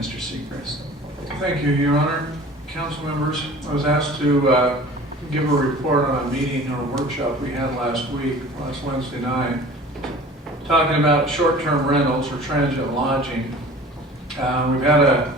Mr. Seacrest. Thank you, Your Honor. Council members, I was asked to give a report on a meeting or workshop we had last Wednesday night, talking about short-term rentals or transient lodging. We've had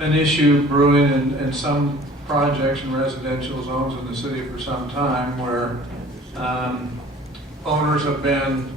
an issue brewing in some projects and residential zones in the city for some time where owners have been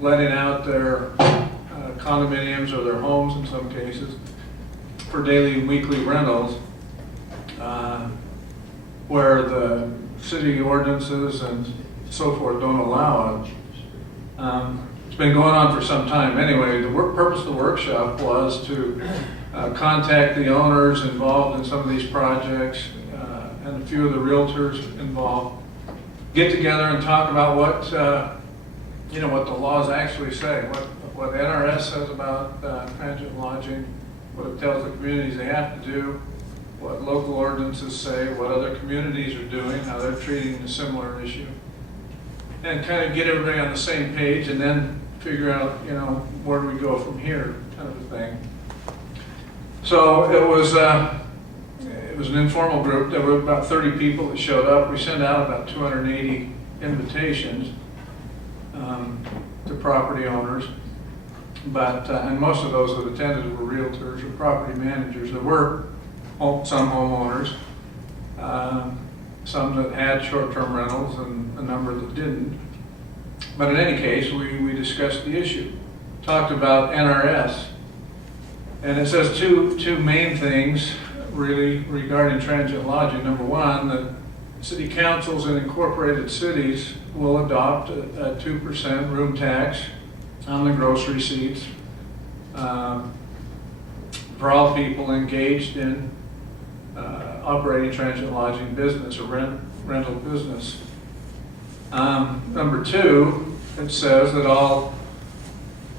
letting out their condominiums or their homes in some cases for daily and weekly rentals, where the city ordinances and so forth don't allow it. It's been going on for some time. Anyway, the purpose of the workshop was to contact the owners involved in some of these projects and a few of the realtors involved, get together and talk about what what the laws actually say, what NRS says about transient lodging, what it tells the communities they have to do, what local ordinances say, what other communities are doing, how they're treating a similar issue, and kind of get everybody on the same page, and then figure out, where do we go from here, kind of a thing. So it was an informal group. There were about 30 people that showed up. We sent out about 280 invitations to property owners, but and most of those that attended were realtors or property managers. There were some homeowners, some that had short-term rentals and a number that didn't. But in any case, we discussed the issue, talked about NRS, and it says two main things really regarding transient lodging. Number one, that city councils in incorporated cities will adopt a 2% room tax on the gross receipts for all people engaged in operating transient lodging business or rental business. Number two, it says that all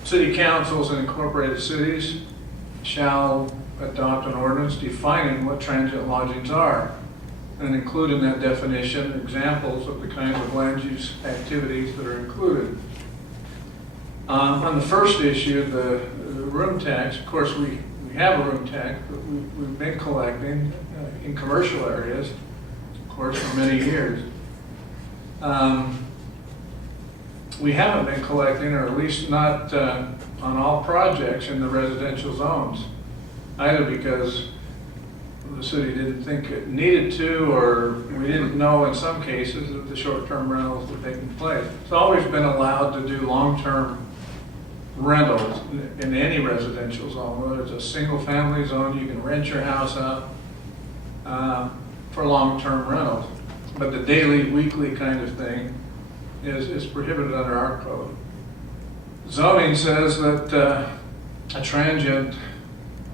city councils in incorporated cities shall adopt an ordinance defining what transient lodgings are, and include in that definition examples of the kinds of land use activities that are included. On the first issue, the room tax, of course we have a room tax, but we've been collecting in commercial areas, of course, for many years. We haven't been collecting, or at least not on all projects in the residential zones, either because the city didn't think it needed to, or we didn't know in some cases that the short-term rentals were taking place. It's always been allowed to do long-term rentals in any residential zone, whether it's a single-family zone, you can rent your house out for long-term rentals. But the daily, weekly kind of thing is prohibited under our code. Zoning says that a transient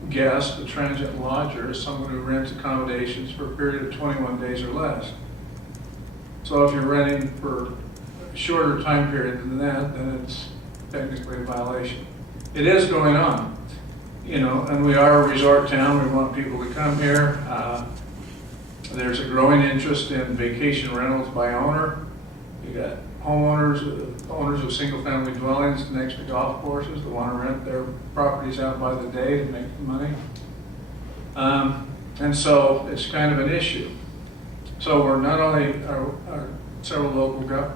guest, a transient lodger, is someone who rents accommodations for a period of 21 days or less. So if you're renting for a shorter time period than that, then it's technically a violation. It is going on, and we are a resort town. We want people to come here. There's a growing interest in vacation rentals by owner. You got homeowners, owners of single-family dwellings next to golf courses that want to rent their properties out by the day to make money. And so it's kind of an issue. So we're not only are several local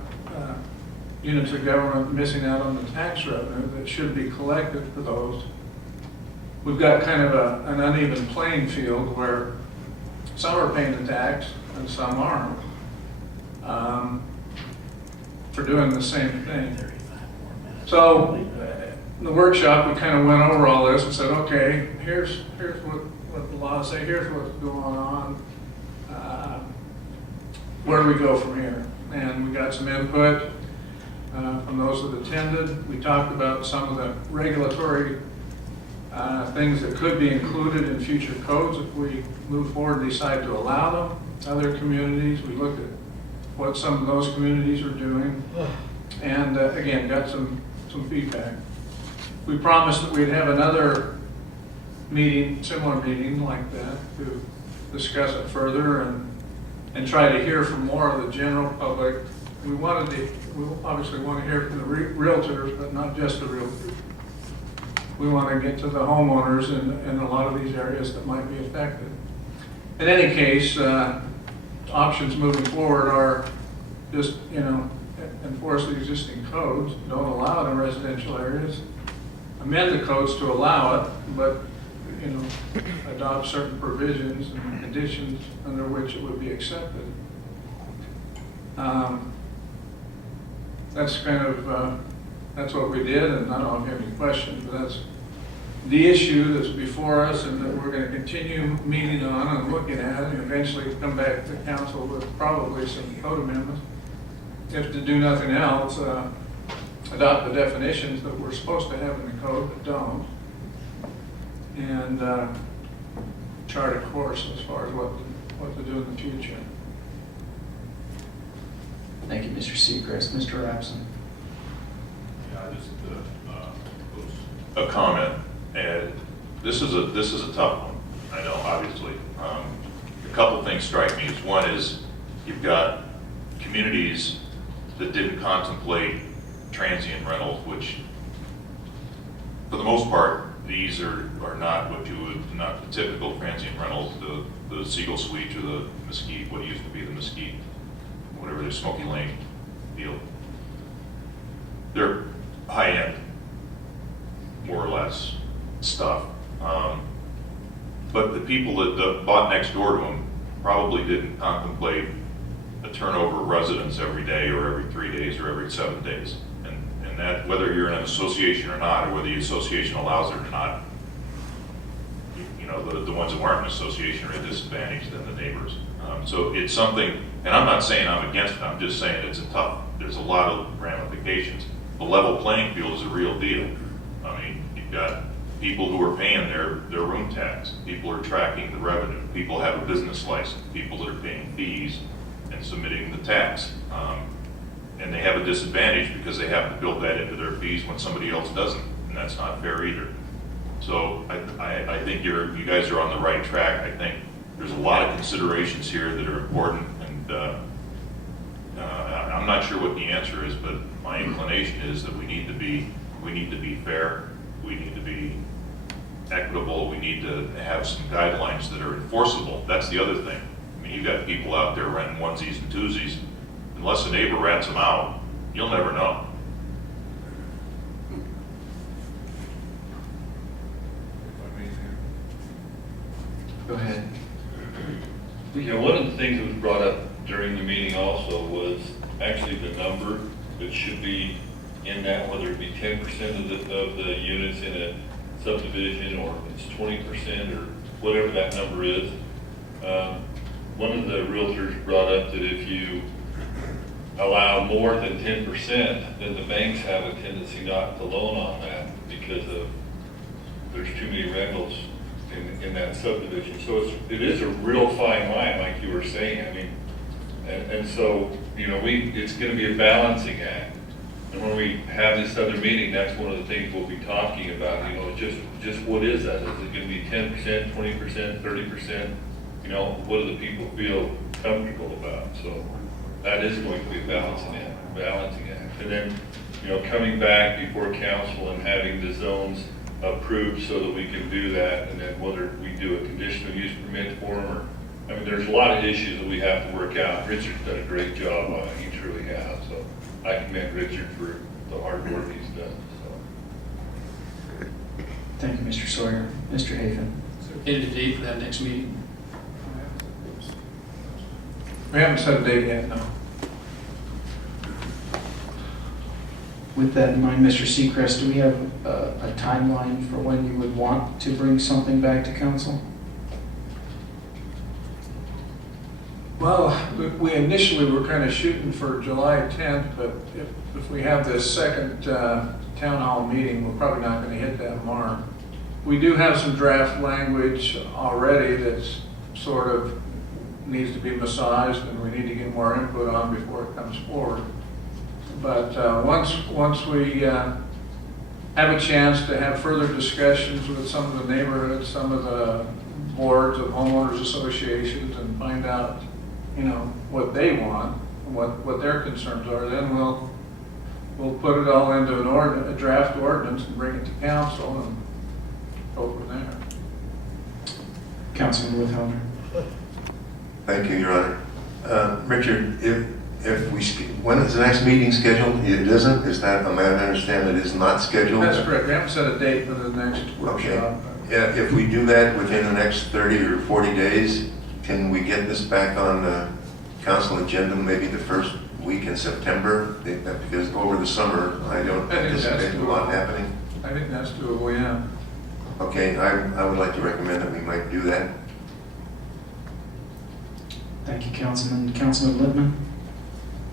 units of government missing out on the tax revenue that should be collected for those. We've got kind of an uneven playing field where some are paying the tax and some aren't for doing the same thing. So in the workshop, we kind of went over all this and said, okay, here's what the laws say, here's what's going on. Where do we go from here? And we got some input from those that attended. We talked about some of the regulatory things that could be included in future codes if we move forward and decide to allow them. Other communities, we looked at what some of those communities are doing, and again, got some feedback. We promised that we'd have another meeting, similar meeting like that, to discuss it further and try to hear from more of the general public. We obviously want to hear from the realtors, but not just the realtors. we want to get to the homeowners in a lot of these areas that might be affected. In any case, options moving forward are just, enforce the existing codes, don't allow it in residential areas, amend the codes to allow it, but, adopt certain provisions and conditions under which it would be accepted. That's kind of, that's what we did, and I don't know if you have any questions, but that's the issue that's before us and that we're going to continue meeting on and looking at, and eventually come back to council with probably some code amendments. If to do nothing else, adopt the definitions that we're supposed to have in the code but don't, and chart a course as far as what to do in the future. Thank you, Mr. Seacrest. Mr. Rapson. Yeah, I just a comment, and this is a tough one. I know, obviously. A couple things strike me. One is you've got communities that didn't contemplate transient rentals, which, for the most part, these are not what you would, not the typical transient rentals, the Seagull Suite or the Mesquite, what used to be the Mesquite, whatever the Smoky Lane deal. They're high-end, more or less, stuff. But the people that bought next door to them probably didn't contemplate a turnover of residents every day or every 3 days or every 7 days. And that, whether you're in an association or not, or whether the association allows it or not, the ones that weren't in an association are at a disadvantage than the neighbors. So it's something, and I'm not saying I'm against it, I'm just saying there's a lot of ramifications. The level playing field is a real deal. I mean, you've got people who are paying their room tax, people are tracking the revenue, people have a business license, people that are paying fees and submitting the tax. And they have a disadvantage because they have to build that into their fees when somebody else doesn't, and that's not fair either. So I think you guys are on the right track. I think there's a lot of considerations here that are important, and I'm not sure what the answer is, but my inclination is that we need to be fair, we need to be equitable, we need to have some guidelines that are enforceable. That's the other thing. I mean, you've got people out there renting onesies and twosies. Unless a neighbor rats them out, you'll never know. Go ahead. Yeah, one of the things that was brought up during the meeting also was actually the number that should be in that, whether it be 10% of the units in a subdivision, or it's 20%, or whatever that number is. One of the realtors brought up that if you allow more than 10%, then the banks have a tendency not to loan on that because there's too many rentals in that subdivision. So it is a real fine line, like you were saying. I mean, and so, it's going to be a balancing act. And when we have this other meeting, that's one of the things we'll be talking about, just what is that? Is it going to be 10%, 20%, 30%? What do the people feel comfortable about? So that is going to be a balancing act. And then, coming back before council and having the zones approved so that we can do that, and then whether we do a conditional use permit for them, there's a lot of issues that we have to work out. Richard's done a great job on it, he truly has. So I commend Richard for the hard work he's done. So. Thank you, Mr. Sawyer. Mr. Hafen. Get a date for that next meeting. We haven't set a date yet, no. With that in mind, Mr. Seacrest, do we have a timeline for when you would want to bring something back to council? Well, we initially were kind of shooting for July 10th, but if we have this second town hall meeting, we're probably not going to hit that mark. We do have some draft language already that's sort of needs to be massaged, and we need to get more input on before it comes forward. But once we have a chance to have further discussions with some of the neighborhoods, some of the boards of homeowners associations, and find out, what they want, what their concerns are, then we'll put it all into a draft ordinance and bring it to council, go from there. Councilman Withhouder. Thank you, Your Honor. Richard, if we, when is the next meeting scheduled? It isn't? Is that, am I to understand it is not scheduled? That's correct. We haven't set a date for the next Okay. workshop. Yeah, if we do that within the next 30 or 40 days, can we get this back on the council agenda maybe the first week in September? Because over the summer, I don't I think that's anticipate a lot doable. happening. I think that's doable, yeah. Okay, I would like to recommend that we might do that. Thank you, Councilman. Councilman Littman.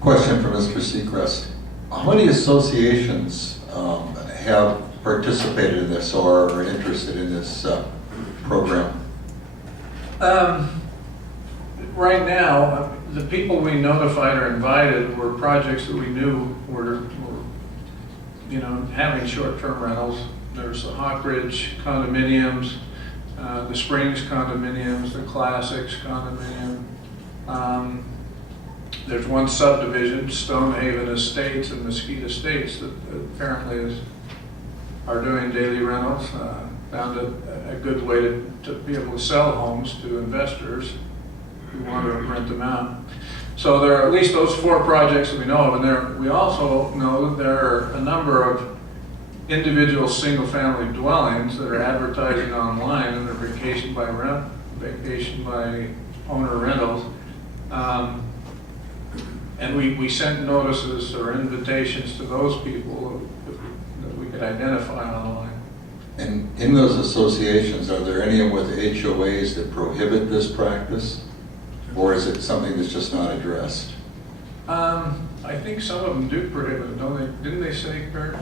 Question for Mr. Seacrest. How many associations have participated in this or are interested in this program? Right now, the people we notified or invited were projects that we knew were having short-term rentals. There's the Hawk Ridge condominiums, the Springs condominiums, the Classics condominium. There's one subdivision, Stonehaven Estates and Mesquite Estates, that apparently are doing daily rentals. Found a good way to be able to sell homes to investors who want to rent them out. So there are at least those 4 projects that we know of, and we also know that there are a number of individual single-family dwellings that are advertising online under vacation by owner rentals. And we sent notices or invitations to those people that we could identify online. And in those associations, are there any with HOAs that prohibit this practice? Or is it something that's just not addressed? I think some of them do prohibit it, don't they? Didn't they say, Kurt?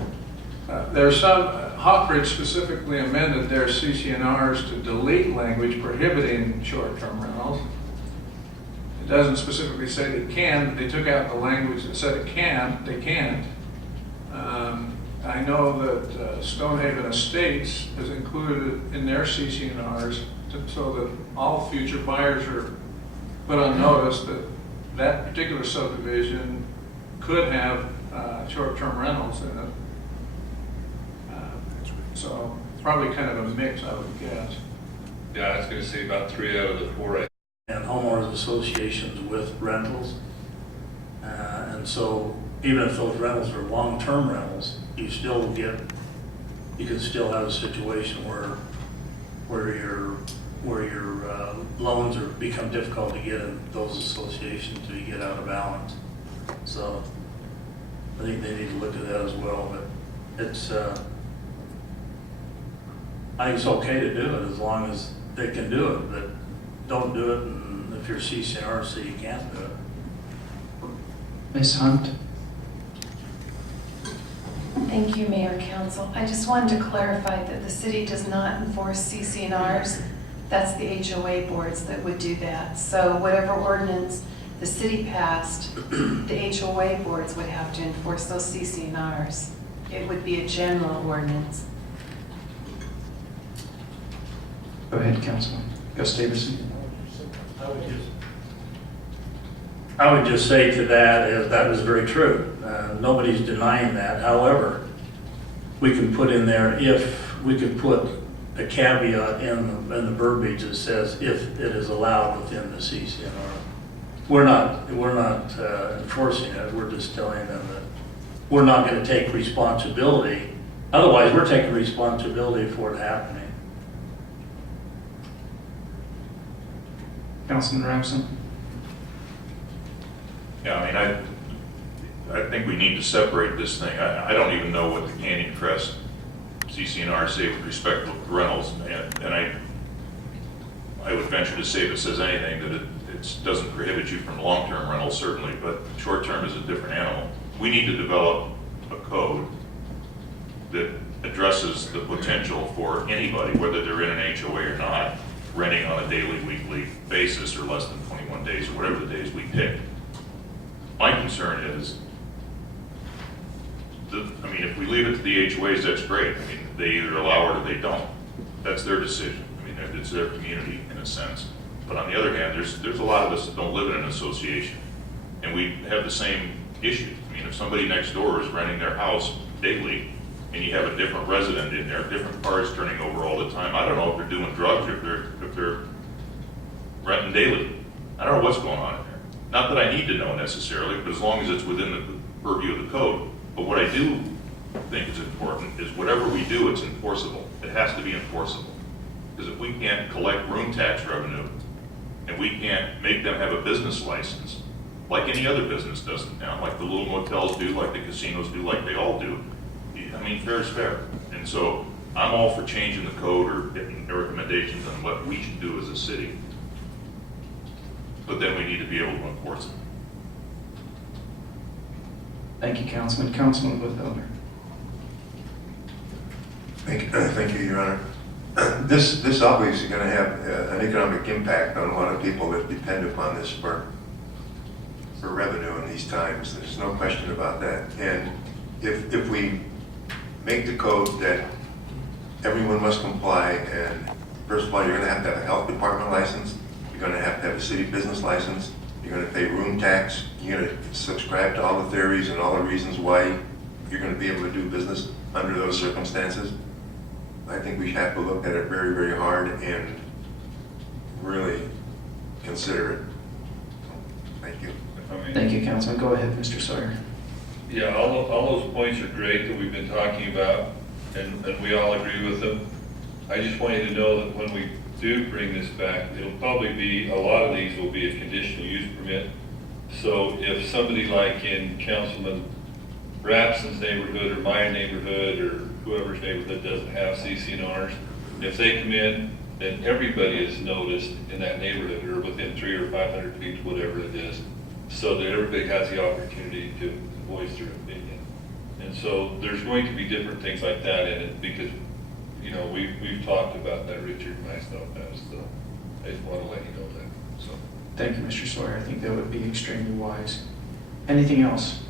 There's some, Hawk Ridge specifically amended their CCNRs to delete language prohibiting short-term rentals. It doesn't specifically say they can, but they took out the language that said it can, they can't. I know that Stonehaven Estates is included in their CCNRs so that all future buyers are put on notice that that particular subdivision could have short-term rentals in it. So it's probably kind of a mix, I would guess. Yeah, I was gonna say about 3 out of the 4. And homeowners associations with rentals. And so even if those rentals are long-term rentals, you can still have a situation where your loans become difficult to get in those associations till you get out of balance. So I think they need to look at that as well, but it's, I think it's okay to do it as long as they can do it, but don't do it and if you're CCNR, so you can't do it. Ms. Hunt. Thank you, Mayor, Council. I just wanted to clarify that the city does not enforce CCNRs. That's the HOA boards that would do that. So whatever ordinance the city passed, the HOA boards would have to enforce those CCNRs. It would be a general ordinance. Go ahead, Councilman. Gus Davidson. I would just say to that is that is very true. Nobody's denying that. However, we can put in there we could put a caveat in the verbiage that says if it is allowed within the CCNR. We're not enforcing it. We're just telling them that we're not going to take responsibility. Otherwise, we're taking responsibility for it happening. Councilman Ramsden. Yeah, I mean, I think we need to separate this thing. I don't even know what the Canyon Crest CCNR say with respect to rentals, and I would venture to say if it says anything that it doesn't prohibit you from long-term rentals, certainly, but short-term is a different animal. We need to develop a code that addresses the potential for anybody, whether they're in an HOA or not, renting on a daily, weekly basis or less than 21 days or whatever the days we pick. My concern is, if we leave it to the HOAs, that's great. I mean, they either allow it or they don't. That's their decision. I mean, it's their community in a sense. But on the other hand, there's a lot of us that don't live in an association, and we have the same issue. I mean, if somebody next door is renting their house daily, and you have a different resident in there, different cars turning over all the time. I don't know if they're doing drugs or if they're renting daily. I don't know what's going on in there. Not that I need to know necessarily, but as long as it's within the purview of the code. But what I do think is important is whatever we do, it's enforceable. It has to be enforceable. Because if we can't collect room tax revenue, and we can't make them have a business license, like any other business does in town, like the little motels do, like the casinos do, like they all do, I mean, fair is fair. And so I'm all for changing the code or getting recommendations on what we should do as a city. But then we need to be able to enforce it. Thank you, Councilman. Councilman Withelder. Thank you, Your Honor. This obviously going to have an economic impact on a lot of people that depend upon this for revenue in these times. There's no question about that. And if we make the code that everyone must comply, and first of all, you're going to have a health department license, you're going to have a city business license, you're going to pay room tax, you're going to subscribe to all the theories and all the reasons why you're going to be able to do business under those circumstances. I think we have to look at it very, very hard and really consider it. Thank you. Thank you, Councilman. Go ahead, Mr. Sawyer. Yeah, all those points are great that we've been talking about, and we all agree with them. I just want you to know that when we do bring this back, it'll probably be, a lot of these will be a conditional use permit. So if somebody like in Councilman Rapson's neighborhood or my neighborhood or whoever's neighborhood doesn't have CCNRs, if they come in, then everybody is noticed in that neighborhood or within 300 or 500 feet, whatever it is, so that everybody has the opportunity to voice their opinion. And so there's going to be different things like that in it because, you know, we've talked about that, Richard and myself has, so I just want to let you know that. So Thank you, Mr. Sawyer. I think that would be extremely wise. Anything else?